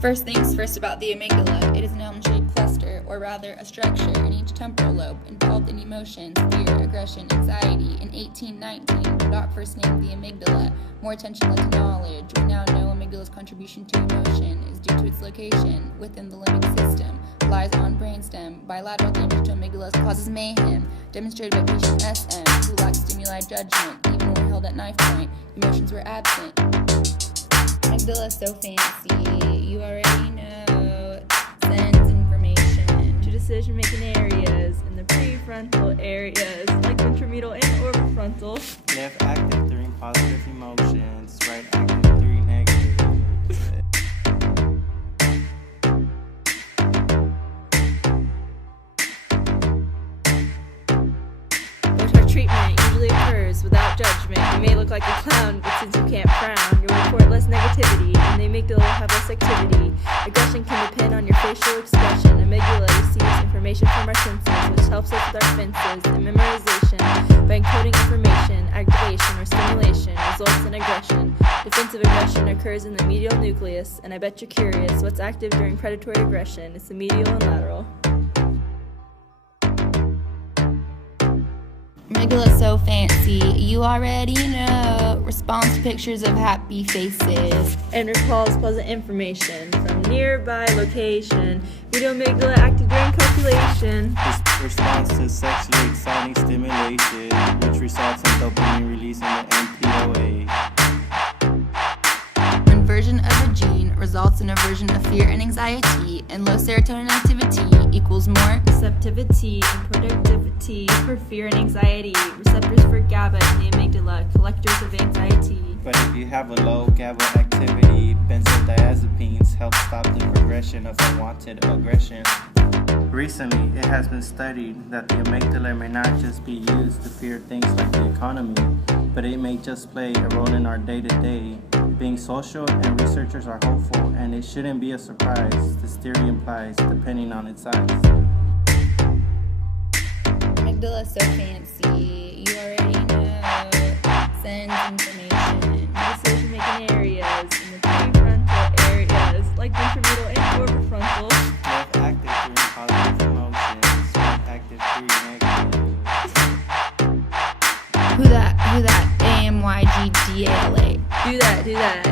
First things first about the amygdala. It is an elm-shaped cluster, or rather a structure in each temporal lobe involved in emotions, fear, aggression, anxiety. In 1819, Murdoch first named the amygdala. More attention led to knowledge. We now know amygdala's contribution to emotion is due to its location within the limbic system. Lies on brainstem. Bilateral damage to amygdala causes mayhem, demonstrated by patient SM, who lacked stimuli judgment. Even when held at knife point, emotions were absent. Amygdala is so fancy, you already know. Sends information to decision-making areas in the prefrontal areas, like ventromedial and orbifrontal. Left active during positive emotions, right active during negative. Botox treatment usually occurs without judgment. You may look like a clown, but since you can't frown, you'll report less negativity, and the amygdala will have less activity. Aggression can depend on your facial expression. Amygdala receives information from our senses, which helps us with our fences, and memorization by encoding information. Activation or stimulation results in aggression. Defensive aggression occurs in the medial nucleus, and I bet you're curious what's active during predatory aggression. It's the medial and lateral. Amygdala is so fancy, you already know. Responds to pictures of happy faces and recalls pleasant information from nearby location. Medial amygdala active during copulation. This responds to sexually exciting stimulation, which results in dopamine release in the MPOA. Inversion of a gene results in aversion of fear and anxiety, and low serotonin activity equals more receptivity and productivity for fear and anxiety. Receptors for GABA in the amygdala, collectors of anxiety. But if you have a low GABA activity, benzodiazepines help stop the progression of unwanted aggression. Recently, it has been studied that the amygdala may not just be used to fear things like the economy, but it may just play a role in our day-to-day, being social, and researchers are hopeful, and it shouldn't be a surprise, this theory implies, depending on its size. Amygdala is so fancy, you already know. Sends information decision-making areas in the prefrontal areas, like ventromedial and orbifrontal. Left active during positive emotions, right active during negative. Who that? AMYGDALA. Do that.